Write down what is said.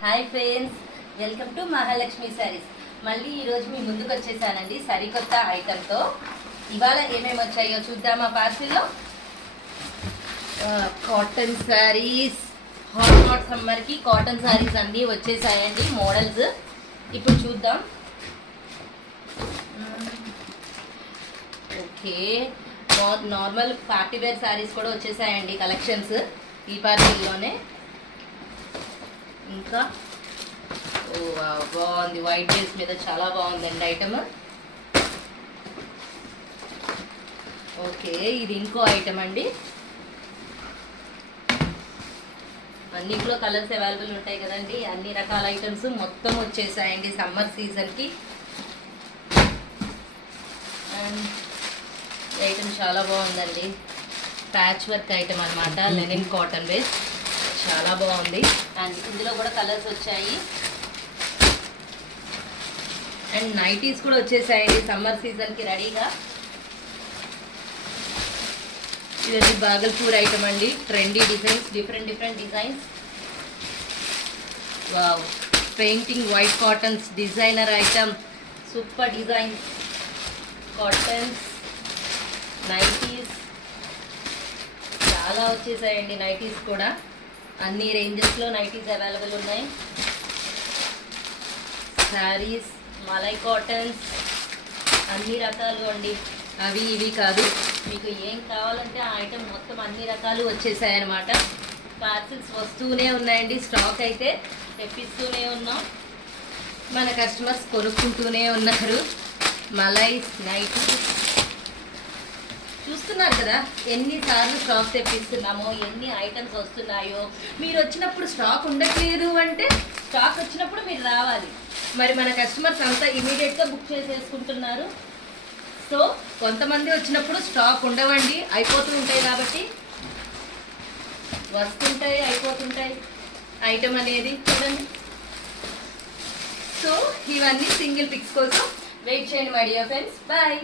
Hi friends, welcome to Mahalakshmi saris. మళ్ళీ ఈరోజు మీ ముందుకు వచ్చేసానండి సరికొత్త ఐటెంతో. ఇవాళ ఏమేమి వచ్చాయో చూద్దామా పార్సిల్లో. కాటన్ శారీస్, హాట్ సమ్మర్కి కాటన్ శారీస్ అన్నీ వచ్చేసాయండి మోడల్స్. ఇప్పుడు చూద్దాం. Okay, normal party wear sarees కూడా వచ్చేసాయండి కలెక్షన్స్ ఈ పార్టీలోనే. ఇంకా బాగుంది, వైట్ బేస్ మీద చాలా బాగుందండి ఐటమ్. ఓకే, ఇది ఇంకో ఐటమ్ అండి. అన్నిట్లో కలర్స్ అవైలబుల్ ఉంటాయి కదండి, అన్ని రకాల ఐటమ్స్ మొత్తం వచ్చేసాయండి సమ్మర్ సీజన్కి. అండ్ ఈ ఐటమ్ చాలా బాగుందండి, ప్యాచ్ వర్క్ ఐటమ్ అనమాట, లెనిన్ కాటన్ బేస్, చాలా బాగుంది. అండ్ ఇందులో కూడా కలర్స్ వచ్చాయి. అండ్ నైటీస్ కూడా వచ్చేసాయండి సమ్మర్ సీజన్కి రెడీగా. ఇవన్నీ బాగల్పూర్ ఐటమ్ అండి, trendy designs, different designs. Wow, painting white cottons, designer item, super designs, cottons, nighties చాలా వచ్చేసాయండి. నైటీస్ కూడా అన్ని రేంజెస్లో నైటీస్ అవైలబుల్ ఉన్నాయి. శారీస్, మలై కాటన్స్, అన్ని రకాలు అండి, అవి ఇవి కాదు, మీకు ఏం కావాలంటే ఆ ఐటమ్ మొత్తం అన్ని రకాలు వచ్చేసాయన్నమాట. పార్సిల్స్ వస్తూనే ఉన్నాయండి, స్టాక్ అయితే తెప్పిస్తూనే ఉన్నాం, మన కస్టమర్స్ కొనుక్కుంటూనే ఉన్నారు. మలైస్, నైటీస్ చూస్తున్నారు కదా, ఎన్నిసార్లు స్టాక్ తెప్పిస్తున్నామో, ఎన్ని ఐటమ్స్ వస్తున్నాయో. మీరు వచ్చినప్పుడు స్టాక్ ఉండట్లేదు అంటే, స్టాక్ వచ్చినప్పుడు మీరు రావాలి. మరి మన కస్టమర్స్ అంతా ఇమీడియట్గా బుక్ చేసేసుకుంటున్నారు. సో కొంతమంది వచ్చినప్పుడు స్టాక్ ఉండవండి, అయిపోతూ ఉంటాయి. కాబట్టి వస్తుంటాయి, అయిపోతుంటాయి ఐటమ్ అనేది చూడండి. సో ఇవన్నీ సింగిల్ పిక్స్ కోసం వెయిట్ చేయండి మై డియర్ ఫ్రెండ్స్. బాయ్.